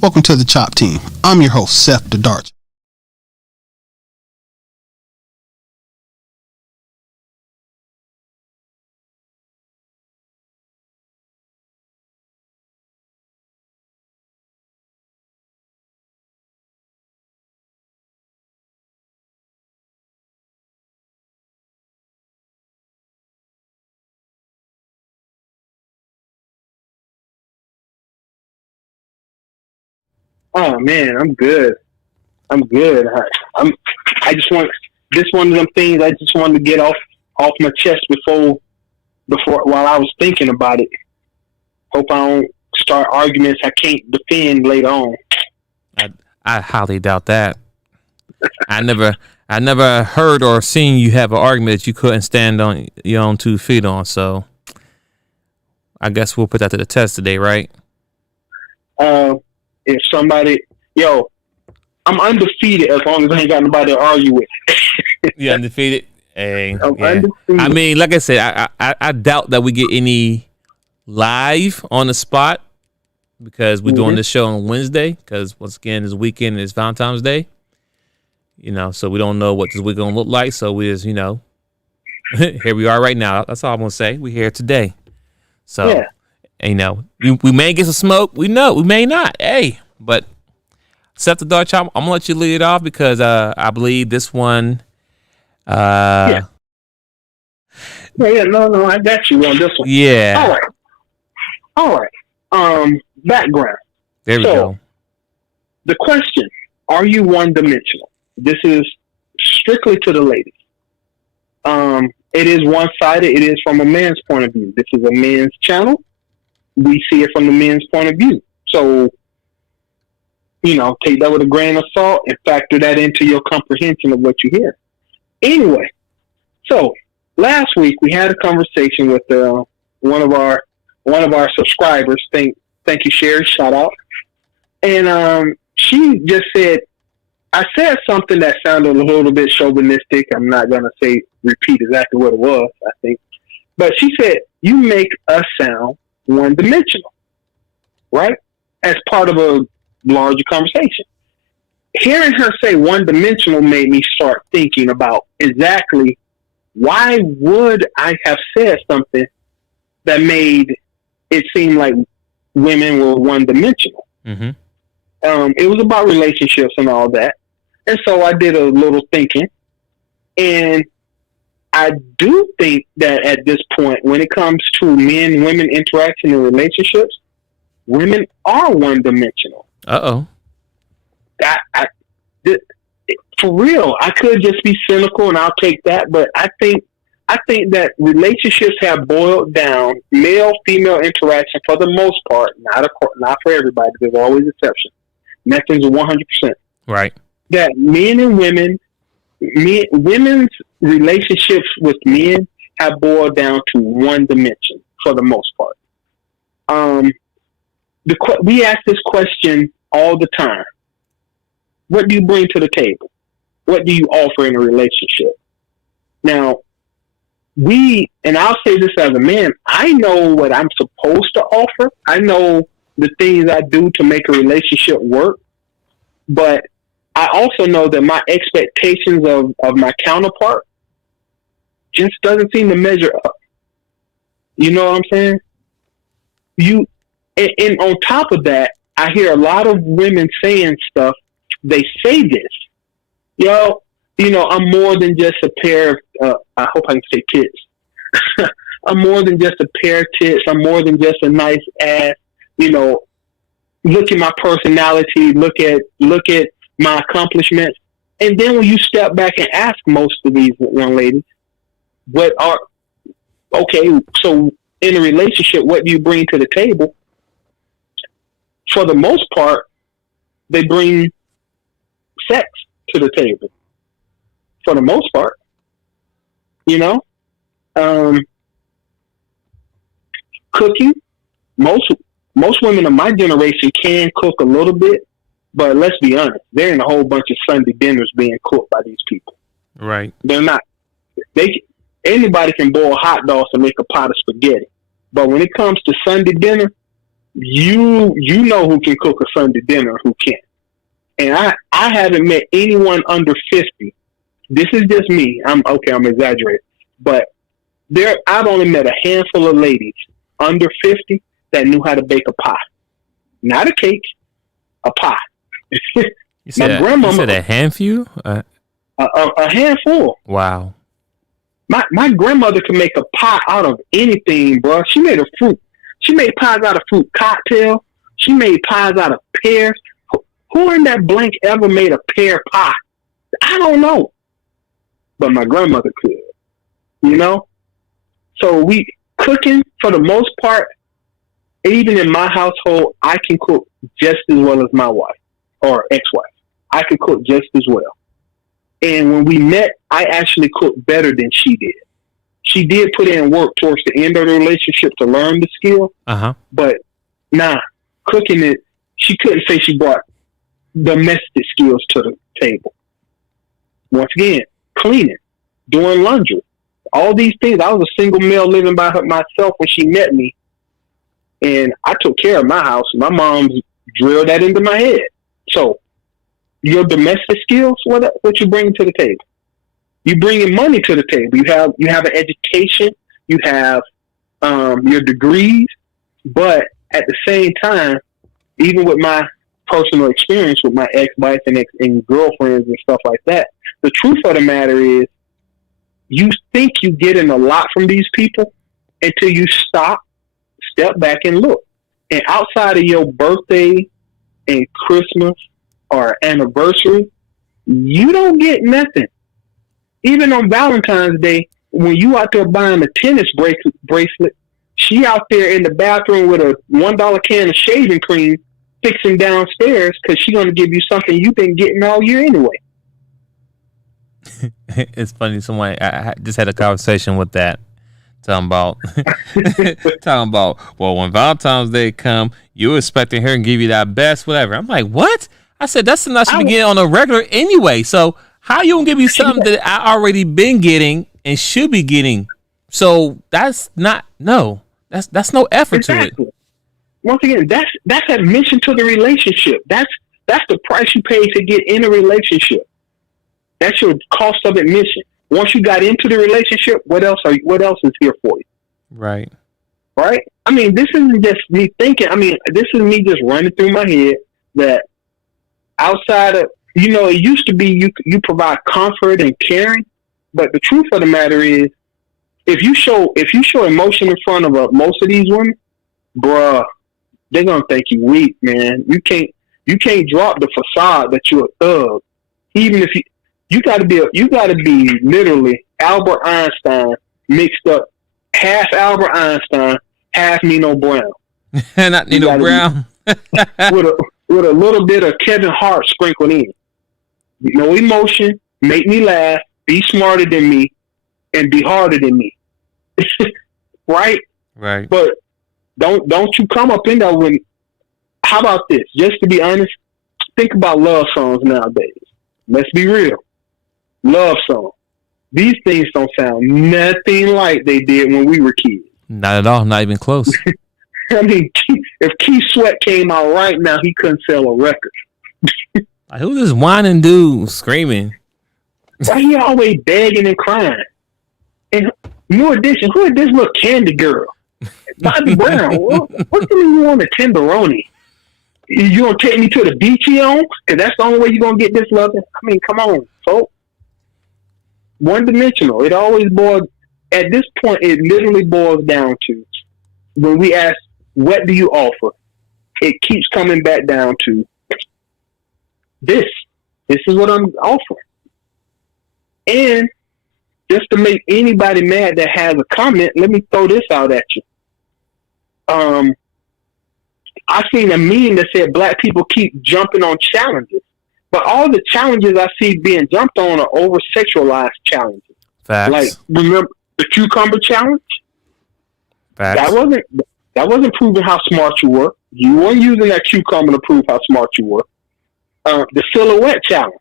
Welcome to the Chop Team. I'm your host, Seth the Dart. Oh man, I'm good. I'm good. I just want this one of them things I just wanted to get off my chest before while I was thinking about it. Hope I don't start arguments I can't defend later on. I highly doubt that. I never heard or seen you have an argument that you couldn't stand on your own 2 feet on. So I guess we'll put that to the test today, right? If somebody, I'm undefeated as long as I ain't got nobody to argue with. You undefeated? Hey, undefeated. I mean, like I said, I doubt that we get any live on the spot because we're doing this show on Wednesday because once again, this weekend is Valentine's Day. So we don't know what this week gonna look like. So we just, here we are right now. That's all I'm gonna say. We're here today. So. Yeah. We may get some smoke. We may not. Hey, but Seth the DaChop, I'm gonna let you lead it off because I believe this one. No, I got you on this one. Yeah. All right. Background. There we go. The question: are you one-dimensional? This is strictly to the ladies. It is one-sided. It is from a man's point of view. This is a man's channel. We see it from the men's point of view. So, take that with a grain of salt and factor that into your comprehension of what you hear. Anyway, so last week we had a conversation with one of our subscribers. Thank you, Sherry. Shout out. And she just said, I said something that sounded a little bit chauvinistic. I'm not gonna repeat exactly what it was. I think, but she said, "You make us sound one-dimensional," right? As part of a larger conversation. Hearing her say one-dimensional made me start thinking about exactly why would I have said something that made it seem like women were one-dimensional. Mm-hmm. It was about relationships and all that. And so I did a little thinking. And I do think that at this point, when it comes to men-women interaction in relationships, women are one-dimensional. Uh-oh. For real, I could just be cynical and I'll take that, but I think that relationships have boiled down male-female interaction for the most part, not for everybody, there's always exceptions. Nothing's 100%. Right. That men and women's relationships with men have boiled down to one dimension for the most part. We ask this question all the time. What do you bring to the table? What do you offer in a relationship? Now, and I'll say this as a man, I know what I'm supposed to offer. I know the things I do to make a relationship work, but I also know that my expectations of my counterpart just doesn't seem to measure up. You know what I'm saying? And on top of that, I hear a lot of women saying stuff. They say this, I'm more than just a pair of, I hope I can say tits. I'm more than just a pair of tits. I'm more than just a nice ass. Look at my personality. Look at my accomplishments. And then when you step back and ask most of these young ladies, so in a relationship, what do you bring to the table? For the most part, they bring sex to the table. For the most part, cooking. Most women of my generation can cook a little bit, but let's be honest, there ain't a whole bunch of Sunday dinners being cooked by these people. Right. They're not. Anybody can boil hot dogs and make a pot of spaghetti, but when it comes to Sunday dinner, you know who can cook a Sunday dinner and who can't. And I haven't met anyone under 50. This is just me. I'm exaggerating. But I've only met a handful of ladies under 50 that knew how to bake a pie. Not a cake, a pie. You said a handful? A handful. Wow. My grandmother could make a pie out of anything, bro. She made pies out of fruit cocktail. She made pies out of pears. Who in that blank ever made a pear pie? I don't know. But my grandmother could. You know? So we cooking for the most part, even in my household, I can cook just as well as my wife or ex-wife. I could cook just as well. And when we met, I actually cooked better than she did. She did put in work towards the end of the relationship to learn the skill. But cooking it, she couldn't say she brought domestic skills to the table. Once again, cleaning, doing laundry, all these things. I was a single male living by myself when she met me, and I took care of my house. My mom drilled that into my head. So your domestic skills, what you bring to the table? You bringing money to the table. You have an education. You have your degrees, but at the same time, even with my personal experience with my ex-wife and girlfriends and stuff like that, the truth of the matter is, you think you're getting a lot from these people until you step back and look. And outside of your birthday and Christmas or anniversary, you don't get nothing. Even on Valentine's Day, when you out there buying a tennis bracelet, she out there in the bathroom with a $1 can of shaving cream fixing downstairs because she's going to give you something you've been getting all year anyway. It's funny. I just had a conversation with that. Talking about, well, when Valentine's Day come, you expecting her to give you that best, whatever. I'm like, what? I said, that's something I should be getting on a regular anyway. So how you gonna give me something that I already been getting and should be getting? So that's no effort to it. Once again, that's admission to the relationship. That's the price you pay to get in a relationship. That's your cost of admission. Once you got into the relationship, what else is here for you? Right. Right? I mean, this isn't just me thinking. I mean, this is me just running through my head that outside of, it used to be you provide comfort and caring, but the truth of the matter is, if you show emotion in front of most of these women, bruh, they're gonna think you weak, man. You can't drop the facade that you're a thug. Even if you gotta be literally Albert Einstein mixed up, half Albert Einstein, half Nino Brown. Not Nino Brown. with a little bit of Kevin Hart sprinkled in. No emotion, make me laugh, be smarter than me, and be harder than me. Right? Right. But don't you come up in there when. How about this? Just to be honest, think about love songs nowadays. Let's be real. Love songs. These things don't sound nothing like they did when we were kids. Not at all. Not even close. I mean, if Keith Sweat came out right now, he couldn't sell a record. Like, who's this whining dude screaming? Why he always begging and crying? And New Edition, who is this little candy girl? Bobby Brown. What do you want a tenderoni? You gonna take me to the beach you on? Because that's the only way you're gonna get this loving. I mean, come on, folks. One dimensional. It always boils. At this point, it literally boils down to when we ask, "What do you offer?" It keeps coming back down to this. This is what I'm offering. And just to make anybody mad that has a comment, let me throw this out at you. I seen a meme that said black people keep jumping on challenges, but all the challenges I see being jumped on are over sexualized challenges. Facts. Like, remember the cucumber challenge? Facts. That wasn't proving how smart you were. You weren't using that cucumber to prove how smart you were. The silhouette challenge.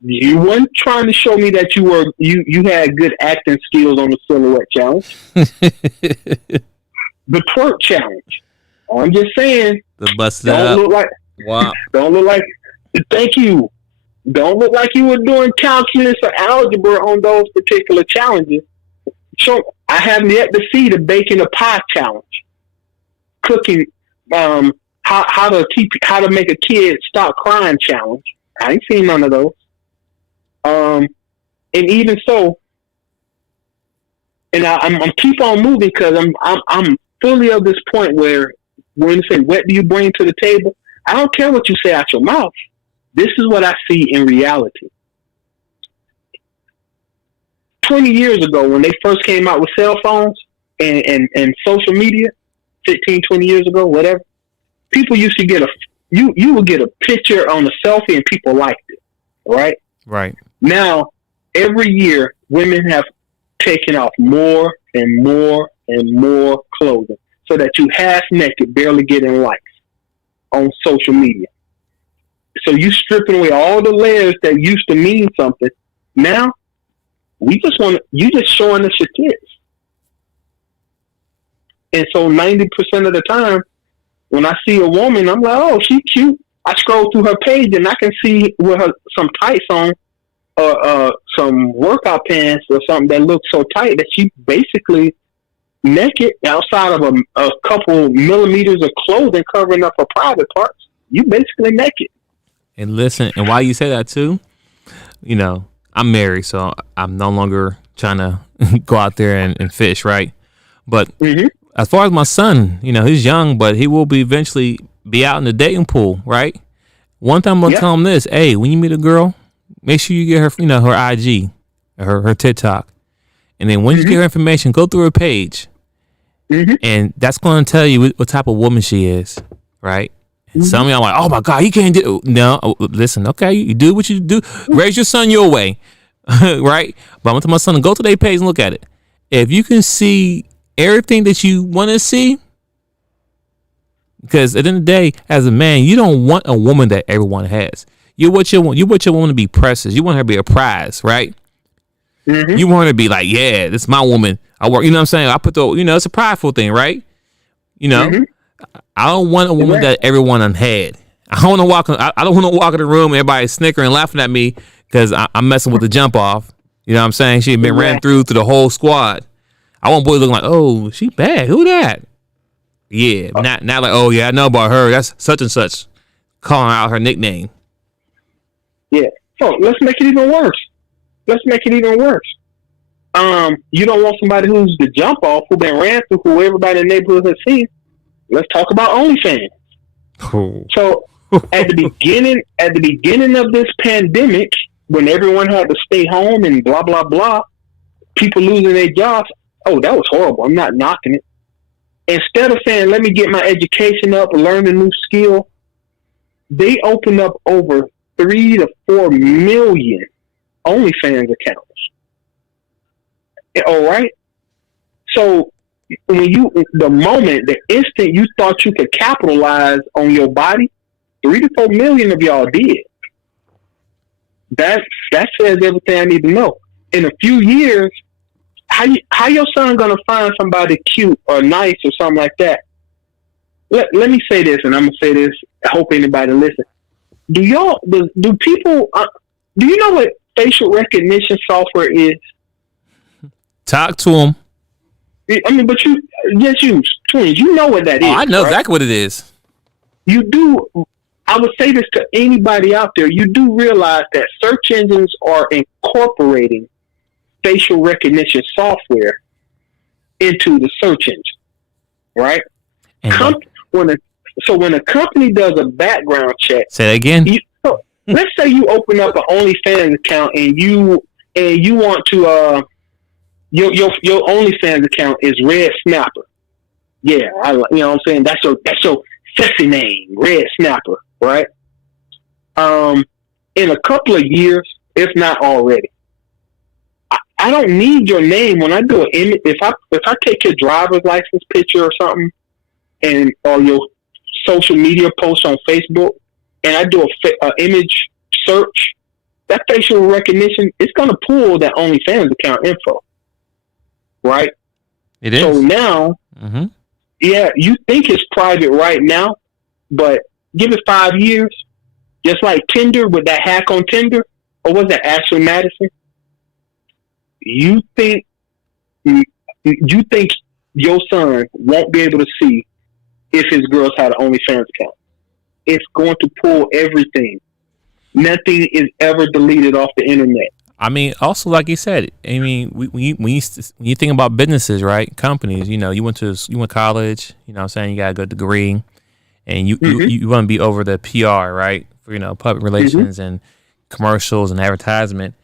You weren't trying to show me that you had good acting skills on the silhouette challenge. The twerk challenge. I'm just saying. The busted Don't up. look like. Wow. Don't look like. Thank you. Don't look like you were doing calculus or algebra on those particular challenges. So I haven't yet to see the baking a pie challenge, cooking, how to make a kid stop crying challenge. I ain't seen none of those. And even so, and I'm keep on moving because I'm fully of this point where when you say what do you bring to the table, I don't care what you say out your mouth. This is what I see in reality. 20 years ago, when they first came out with cell phones and social media, 15, 20 years ago, whatever, people used to get you would get a picture on a selfie and people liked it, right? Right. Now, every year, women have taken off more and more and more clothing so that you half naked, barely getting likes on social media. So you stripping away all the layers that used to mean something. Now, you just showing us your tits. And so 90% of the time, when I see a woman, I'm like, oh, she's cute. I scroll through her page and I can see with her some tights on, some workout pants or something that looks so tight that she basically naked outside of a couple millimeters of clothing covering up her private parts. You basically naked. And listen, and why you say that too, you know, I'm married, so I'm no longer trying to go out there and fish, right? But as far as my son, you know, he's young, but he will be eventually be out in the dating pool, right? One time I'm gonna tell him this: hey, when you meet a girl, make sure you get her, you know, her IG, her TikTok, and then when you get her information, go through her page, and that's going to tell you what type of woman she is, right? And some of y'all are like, oh my God, you can't do. No, listen, okay, you do what you do. Raise your son your way, right? But I'm gonna tell my son to go to their page and look at it. If you can see everything that you want to see, because at the end of the day, as a man, you don't want a woman that everyone has. You want your woman to be precious. You want her to be a prize, right? You want her to be like, yeah, this is my woman. I work. You know what I'm saying? I put the, you know, it's a prideful thing, right? You know, I don't want a woman that everyone done had. I don't want to walk. I don't want to walk in the room and everybody snickering and laughing at me because I'm messing with the jump off. You know what I'm saying? She had been ran through to the whole squad. I want boys looking like, oh, she bad. Who that? Yeah, not like, oh yeah, I know about her. That's such and such. Calling out her nickname. Yeah. So let's make it even worse. You don't want somebody who's the jump off, who been ran through, who everybody in the neighborhood has seen. Let's talk about OnlyFans. Oh. So at the beginning of this pandemic, when everyone had to stay home and blah blah blah, people losing their jobs. Oh, that was horrible. I'm not knocking it. Instead of saying, let me get my education up, learn a new skill, they opened up over 3 to 4 million OnlyFans accounts. All right. So the instant you thought you could capitalize on your body, 3 to 4 million of y'all did. That says everything I need to know. In a few years, how your son gonna find somebody cute or nice or something like that? Let me say this, and I'm gonna say this. I hope anybody listen. Do people? Do you know what facial recognition software is? Talk to him. I mean, but you twins. You know what that is. I know right? exactly what it is. You do. I would say this to anybody out there. You do realize that search engines are incorporating facial recognition software into the search engine, right? When a company does a background check, say that again. Let's say you open up an OnlyFans account and you want to your OnlyFans account is Red Snapper. Yeah, you know what I'm saying. That's your sexy name, Red Snapper, right? In a couple of years, if not already, I don't need your name when I do an image. If I take your driver's license picture or something, or your social media post on Facebook, and I do a image search, that facial recognition is going to pull that OnlyFans account info, right? It is. So now, Yeah, you think it's private right now, but give it 5 years, just like Tinder with that hack on Tinder, or was that Ashley Madison? You think your son won't be able to see if his girls had an OnlyFans account? It's going to pull everything. Nothing is ever deleted off the internet. I mean, also like you said, I mean, when you think about businesses, right? Companies, you know, you went college, you know what I'm saying, you got a good degree, and you want to be over the PR, right? For, you know, public relations and commercials and advertisement.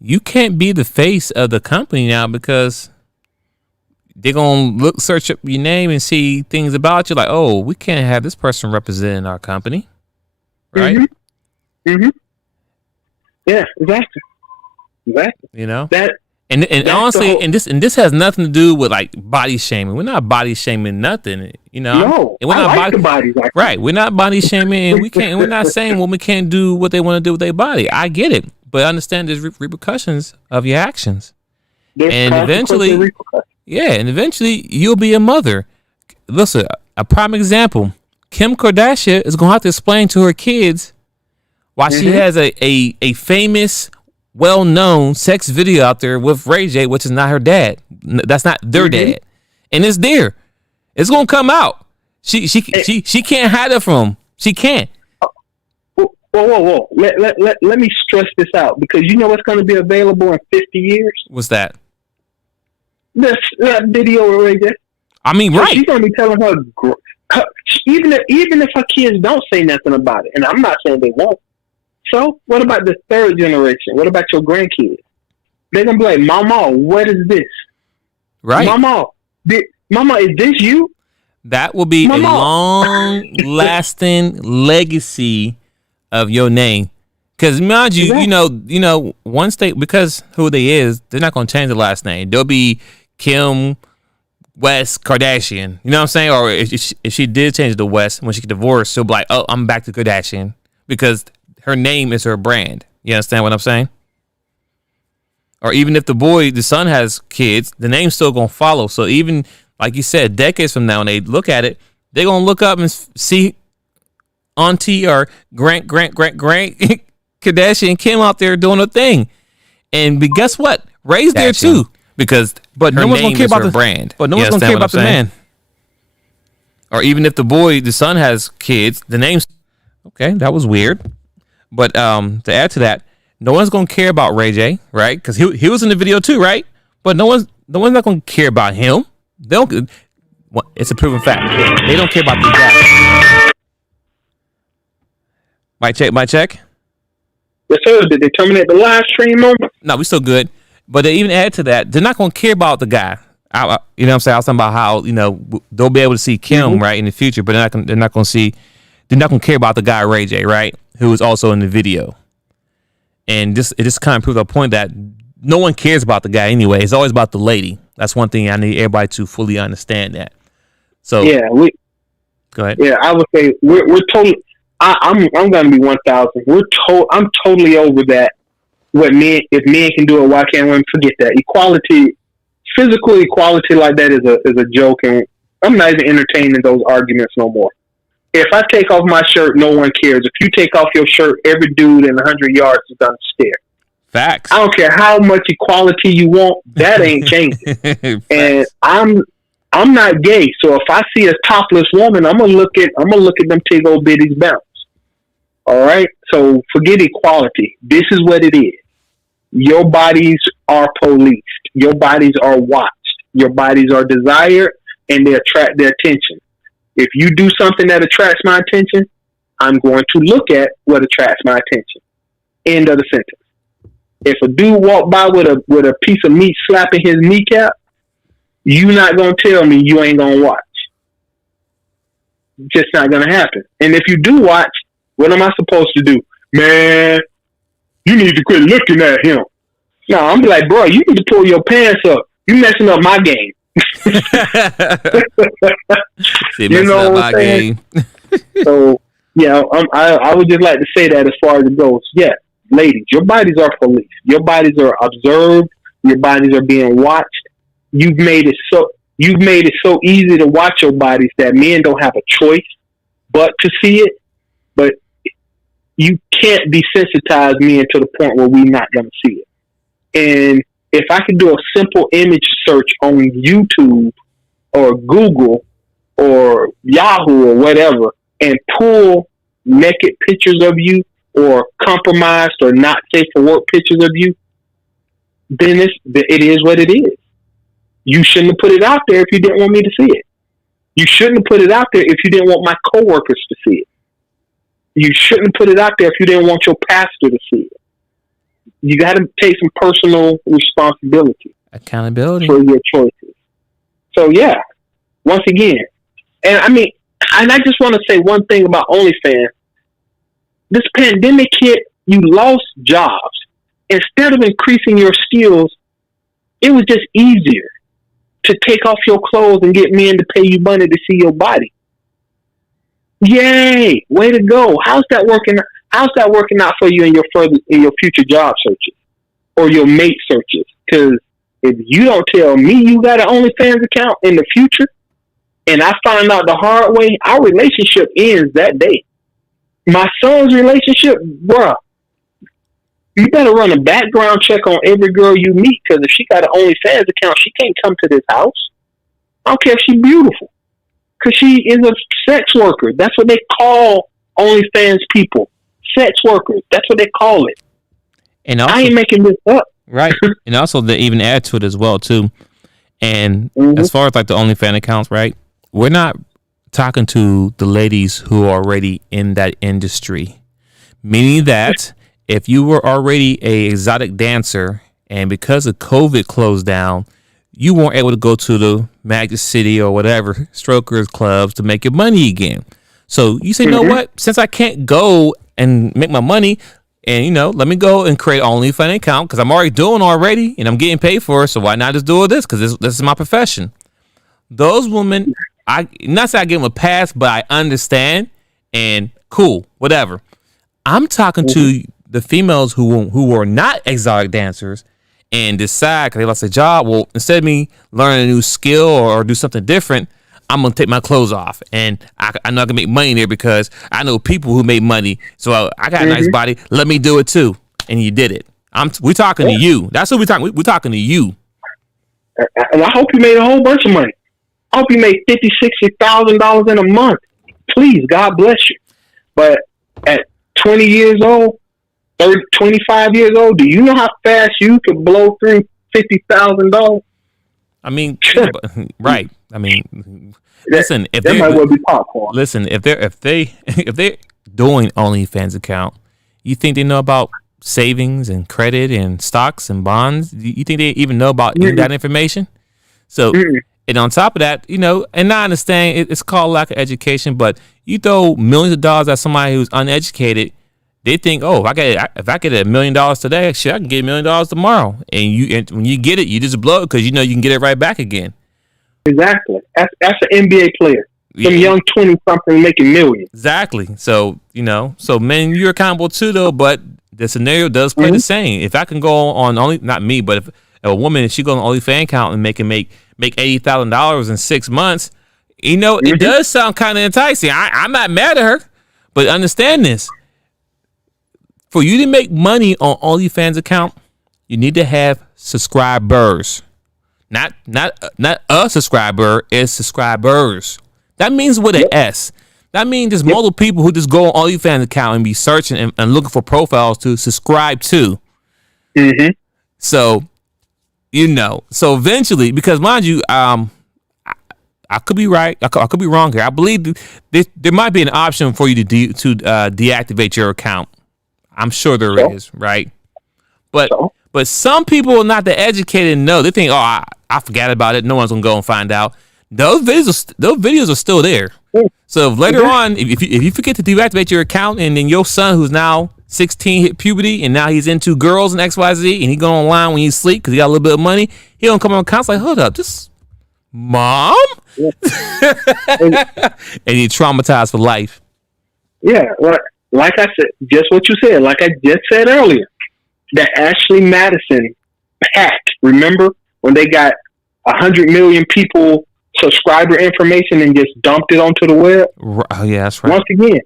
You can't be the face of the company now because they're going to search up your name and see things about you like, oh, we can't have this person representing our company, right? Yeah, exactly. You know that, and honestly, and this has nothing to do with like body shaming. We're not body shaming nothing, you know. No, and we're I not like the bodies like right. We're not body shaming, and we can't. And we're not saying women can't do what they want to do with their body. I get it, but understand there's repercussions of your actions, and eventually, you'll be a mother. Listen, a prime example: Kim Kardashian is gonna have to explain to her kids why she has a famous, well-known sex video out there with Ray J, which is not her dad. That's not their dad, and it's there. It's gonna come out. She can't hide it from him. She can't. Whoa! Let me stress this out, because you know what's going to be available in 50 years. What's that? That video of Ray J. I mean, so right? She's going to be telling her, even if her kids don't say nothing about it, and I'm not saying they won't. So, what about the third generation? What about your grandkids? They're going to be like, Mama, what is this? Right. Mama, is this you? That will be Mama. A long-lasting legacy of your name. Because, mind you, exactly. you know, once because who they is, they're not going to change the last name. They'll be Kim West Kardashian. You know what I'm saying? Or if she did change it to West, when she get divorced, she'll be like, oh, I'm back to Kardashian. Because her name is her brand. You understand what I'm saying? Or even if the son has kids, the name's still going to follow. So even, like you said, decades from now, when they look at it, they're going to look up and see auntie or great Kardashian Kim out there doing a thing. And guess what? Ray's there too. But no one's going to care about the brand. But no one's going to care about the man. Or even if the son has kids, the name's... Okay, that was weird. But to add to that, no one's gonna care about Ray J, right? Because he was in the video too, right? But no one's not gonna care about him. They don't. It's a proven fact. They don't care about these guys. Mic check. Yes, sir. Did they terminate the live stream moment? No, we still good. But they even add to that, they're not gonna care about the guy. You know what I'm saying? I was talking about how they'll be able to see Kim right in the future, but they're not gonna care about the guy Ray J, right? Who was also in the video. And it just kind of proves a point that no one cares about the guy anyway. It's always about the lady. That's one thing I need everybody to fully understand that. So yeah, go ahead. Yeah, I would say we're totally. I'm going to be 1,000. I'm totally over that. If men can do it, why can't women? Forget that. Equality, physical equality like that is a joke, and I'm not even entertaining those arguments no more. If I take off my shirt, no one cares. If you take off your shirt, every dude in 100 yards is going to stare. Facts. I don't care how much equality you want, that ain't changing. And I'm not gay, so if I see a topless woman, I'm gonna look at them tig old bitties bounce. All right, so forget equality. This is what it is. Your bodies are policed. Your bodies are watched. Your bodies are desired, and they attract their attention. If you do something that attracts my attention, I'm going to look at what attracts my attention. End of the sentence. If a dude walk by with a piece of meat slapping his kneecap, you not going to tell me you ain't going to watch. Just not going to happen. And if you do watch, what am I supposed to do? Man, you need to quit looking at him. No, I'm like, bro, you need to pull your pants up. You messing up my game. You know what I'm saying? So, yeah, I would just like to say that as far as it goes. Yeah, ladies, your bodies are policed. Your bodies are observed. Your bodies are being watched. You've made it so. you've made it so easy to watch your bodies that men don't have a choice but to see it. But you can't desensitize men to the point where we're not going to see it. And if I could do a simple image search on YouTube or Google or Yahoo or whatever and pull naked pictures of you or compromised or not safe for work pictures of you, then it is what it is. You shouldn't have put it out there if you didn't want me to see it. You shouldn't have put it out there if you didn't want my coworkers to see it. You shouldn't have put it out there if you didn't want your pastor to see it. You got to take some personal responsibility. Accountability. For your choices. So, yeah, once again, and I just want to say one thing about OnlyFans. This pandemic hit, you lost jobs. Instead of increasing your skills, it was just easier to take off your clothes and get men to pay you money to see your body. Yay! Way to go! How's that working? How's that working out for you in your future job searches or your mate searches? Because if you don't tell me you got an OnlyFans account in the future, and I find out the hard way, our relationship ends that day. My son's relationship, bruh, you better run a background check on every girl you meet, because if she got an OnlyFans account, she can't come to this house. I don't care if she's beautiful, because she is a sex worker. That's what they call OnlyFans people. Sex workers. That's what they call it. And also, I ain't making this up. Right. And also, they even add to it as well, too. And as far as like the OnlyFans accounts, right, we're not talking to the ladies who are already in that industry. Meaning that if you were already a exotic dancer and because of COVID closed down, you weren't able to go to the Magic City or whatever strokers clubs to make your money again. So you say, you know what? Since I can't go and make my money, and let me go and create an OnlyFans account because I'm already doing already and I'm getting paid for it. So why not just do this? Because this is my profession. Those women, not say I give them a pass, but I understand and cool, whatever. I'm talking to the females who are not exotic dancers and decide because they lost a job. Well, instead of me learning a new skill or do something different, I'm going to take my clothes off and I'm not going to make money there because I know people who make money. So I got a nice body. Let me do it too. And you did it. We're talking to you. That's what we're talking. We're talking to you. And I hope you made a whole bunch of money. I hope you made $50,000, $60,000 in a month. Please, God bless you. But at 20 years old, 30, 25 years old, do you know how fast you could blow through $50,000? I mean, right. I mean, listen, if that might well be popcorn. Listen, if they're doing OnlyFans account, you think they know about savings and credit and stocks and bonds? You think they even know about any of that information? So, and on top of that, and I understand it's called lack of education, but you throw millions of dollars at somebody who's uneducated, they think, oh, if I get $1 million today, shit, I can get $1 million tomorrow. And when you get it, you just blow it because you can get it right back again. Exactly. That's an NBA player. Some young 20-something making millions. Exactly. So, so men, you're accountable too, though, but the scenario does play the same. If I can go on not me, but if a woman, if she goes on OnlyFans account and make $80,000 in 6 months, it does sound kind of enticing. I'm not mad at her, but understand this. For you to make money on OnlyFans account, you need to have subscribers. Not a subscriber, it's subscribers. That means with an S. That means there's multiple people who just go on OnlyFans account and be searching and looking for profiles to subscribe to. So, so eventually, because mind you, I could be right, I could be wrong here. I believe there might be an option for you to deactivate your account. I'm sure there is, right? But some people are not the educated and know. They think, oh, I forgot about it. No one's gonna go and find out. Those videos are still there. So if later on, if you forget to deactivate your account, and then your son who's now 16 hit puberty and now he's into girls and XYZ, and he go online when you sleep because he got a little bit of money, he don't come on accounts like, hold up, this mom, and he traumatized for life. Yeah, well, like I said, just what you said, like I just said earlier, that Ashley Madison pack. Remember when they got 100 million people subscriber information and just dumped it onto the web. Oh yeah, that's right. Once again,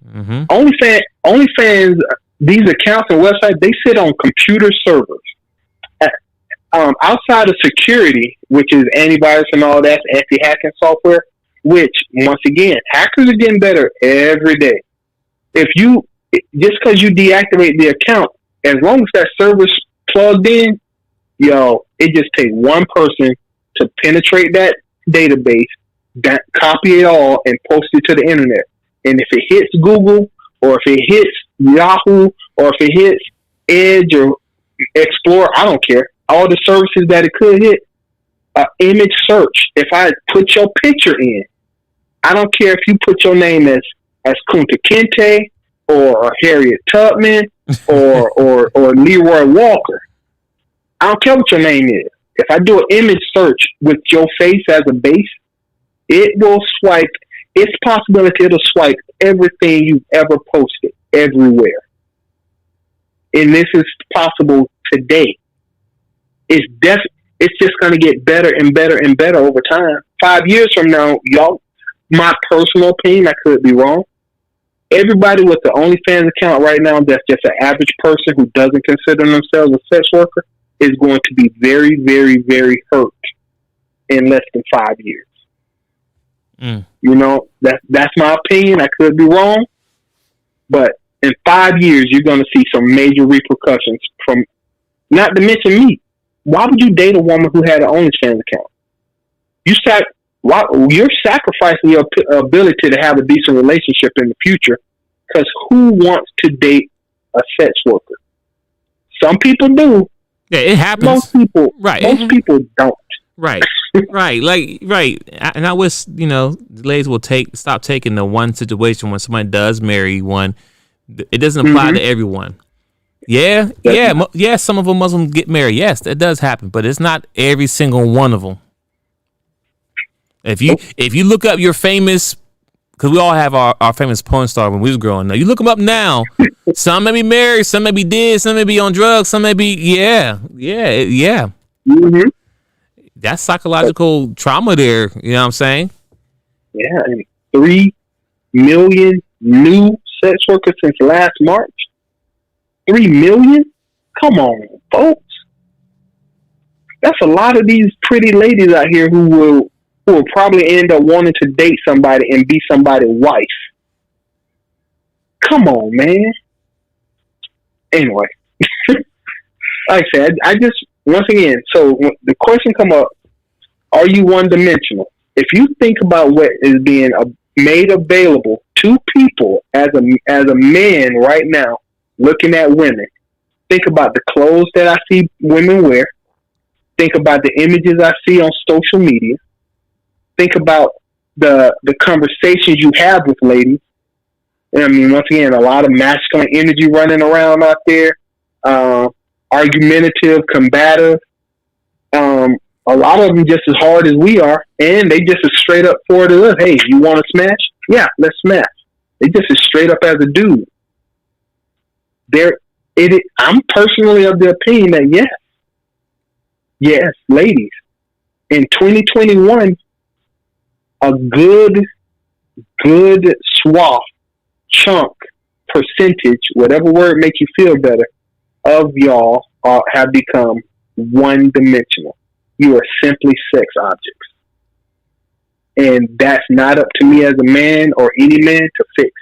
OnlyFans, these accounts and websites, they sit on computer servers. Outside of security, which is antivirus and all that, anti-hacking software, which, once again, hackers are getting better every day. Just because you deactivate the account, as long as that server's plugged in, it just takes one person to penetrate that database, copy it all, and post it to the internet. And if it hits Google, or if it hits Yahoo, or if it hits Edge or Explorer, I don't care. All the services that it could hit, image search. If I put your picture in, I don't care if you put your name as Kunta Kinte or Harriet Tubman or Leroy Walker. I don't care what your name is. If I do an image search with your face as a base, it will swipe. It's possibility it'll swipe everything you've ever posted everywhere. And this is possible today. It's just going to get better and better and better over time. 5 years from now, y'all, my personal opinion, I could be wrong. Everybody with the OnlyFans account right now that's just an average person who doesn't consider themselves a sex worker is going to be very, very, very hurt in less than 5 years. That's my opinion. I could be wrong. But in 5 years, you're going to see some major repercussions from, not to mention me. Why would you date a woman who had an OnlyFans account? You're sacrificing your ability to have a decent relationship in the future, because who wants to date a sex worker? Some people do. Yeah, it happens. Most people, right? Most people don't. Right, right. And I wish ladies will stop taking the one situation when somebody does marry one. It doesn't apply to everyone. Yeah. Some of them Muslims get married. Yes, that does happen, but it's not every single one of them. If you look up your famous, because we all have our famous porn star when we was growing up. You look them up now. Some may be married, some may be dead, some may be on drugs, some may be yeah. Mm-hmm. That's psychological trauma there. You know what I'm saying? Yeah, and 3 million new sex workers since last March. 3 million? Come on, folks. That's a lot of these pretty ladies out here who will probably end up wanting to date somebody and be somebody's wife. Come on, man. Anyway, like I said, I just, once again, so the question come up, are you one-dimensional? If you think about what is being made available to people as a man right now, looking at women, think about the clothes that I see women wear. Think about the images I see on social media. Think about the conversations you have with ladies. And I mean, once again, a lot of masculine energy running around out there. Argumentative, combative. A lot of them just as hard as we are, and they just as straight up forward as us. Hey, you want to smash? Yeah, let's smash. They just as straight up as a dude. I'm personally of the opinion that yes, ladies, in 2021, a good swath, chunk, percentage, whatever word makes you feel better, of y'all have become one-dimensional. You are simply sex objects. And that's not up to me as a man or any man to fix.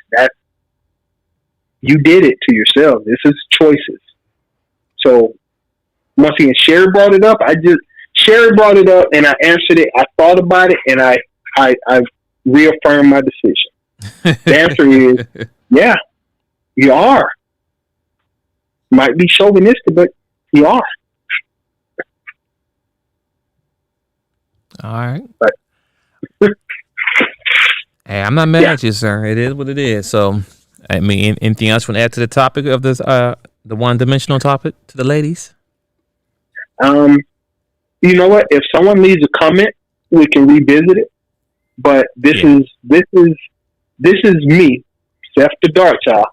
You did it to yourself. This is choices. So, once again, Sherry brought it up. Sherry brought it up, and I answered it. I thought about it, and I reaffirmed my decision. The answer is, yeah, you are. Might be chauvinistic, but you are. All right. But, hey, I'm not mad at you, sir. It is what it is. So, I mean, anything else you want to add to the topic of this, the one-dimensional topic to the ladies? You know what? If someone leaves a comment, we can revisit it. But this is me, Seth the Dark Child.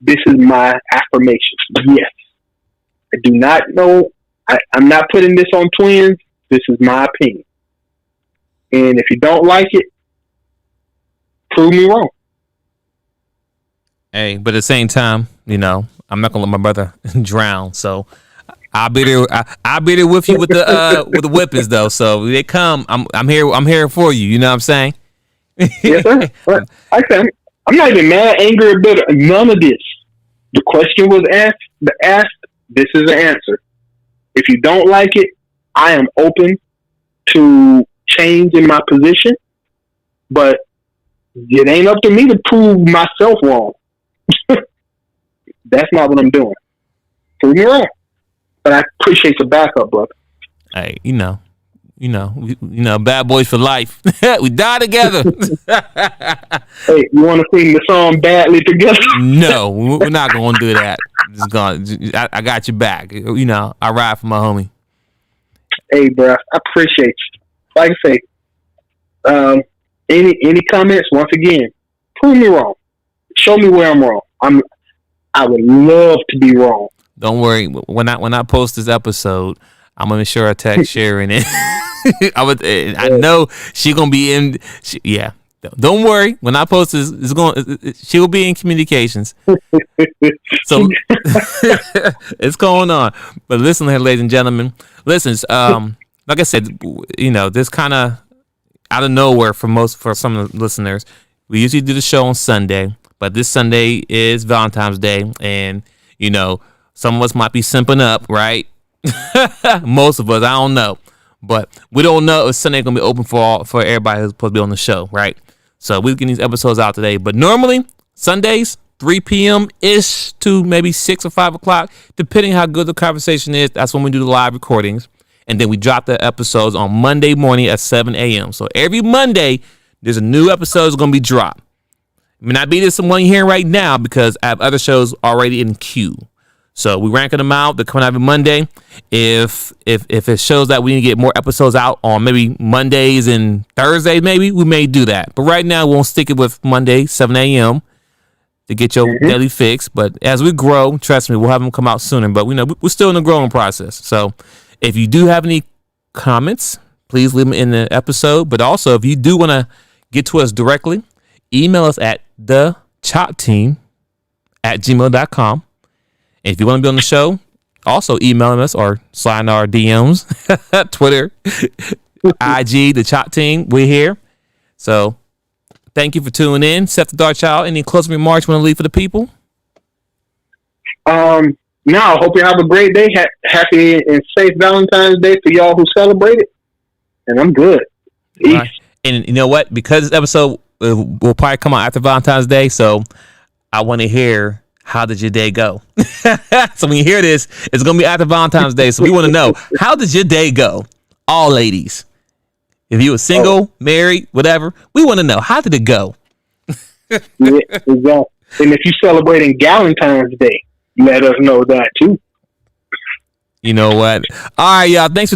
This is my affirmation. Yes, I do not know. I'm not putting this on Twins. This is my opinion. And if you don't like it, prove me wrong. Hey, but at the same time, I'm not gonna let my brother drown. So I'll be there. I'll be there with you with the whippings though. So when they come, I'm here. I'm here for you. You know what I'm saying? Yes, sir. Right. I said I'm not even mad, angry, or bitter. None of this. The question was asked. This is the answer. If you don't like it, I am open to change in my position, but it ain't up to me to prove myself wrong. That's not what I'm doing. Prove me wrong. But I appreciate the backup, brother. Hey, bad boys for life. We die together. Hey, you want to sing the song "Badly Together"? No, we're not gonna do that. I got your back. I ride for my homie. Hey, bro, I appreciate you. Like I say, any comments? Once again, prove me wrong. Show me where I'm wrong. I would love to be wrong. Don't worry. When I post this episode, I'm gonna make sure I tag Sharon in. I know she gonna be in. Yeah. Don't worry. When I post this, she will be in communications. So it's going on. But listen, ladies and gentlemen. Listen. Like I said, this kind of out of nowhere for some of the listeners. We usually do the show on Sunday, but this Sunday is Valentine's Day, and some of us might be simping up, right? Most of us, I don't know, but we don't know if Sunday gonna be open for everybody who's supposed to be on the show, right? So we're getting these episodes out today, but normally Sundays 3 p.m. ish to maybe 6 or 5 o'clock, depending how good the conversation is. That's when we do the live recordings, and then we drop the episodes on Monday morning at 7 a.m. So every Monday there's a new episode that's gonna be dropped. It may not be this one you're hearing right now because I have other shows already in queue. So we ranking them out. They're coming out every Monday. If it shows that we need to get more episodes out on maybe Mondays and Thursdays, maybe we may do that. But right now, we won't stick it with Monday, 7 a.m. to get your daily fix. But as we grow, trust me, we'll have them come out sooner. But we're still in the growing process. So if you do have any comments, please leave them in the episode. But also, if you do want to get to us directly, email us at DachopTeam@gmail.com. And if you want to be on the show, also email us or slide our DMs, Twitter, IG, DachopTeam. We're here. So thank you for tuning in. Seth the Dark Child, any closing remarks you want to leave for the people? No, I hope you have a great day. Happy and safe Valentine's Day for y'all who celebrate it. And I'm good. Right. And you know what? Because this episode will probably come out after Valentine's Day, so I want to hear, how did your day go? So when you hear this, it's going to be after Valentine's Day. So we want to know, how did your day go? All ladies. If you were single, married, whatever, we want to know, how did it go? Yeah, exactly. And if you're celebrating Galentine's Day, let us know that too. You know what? All right, y'all. Thanks for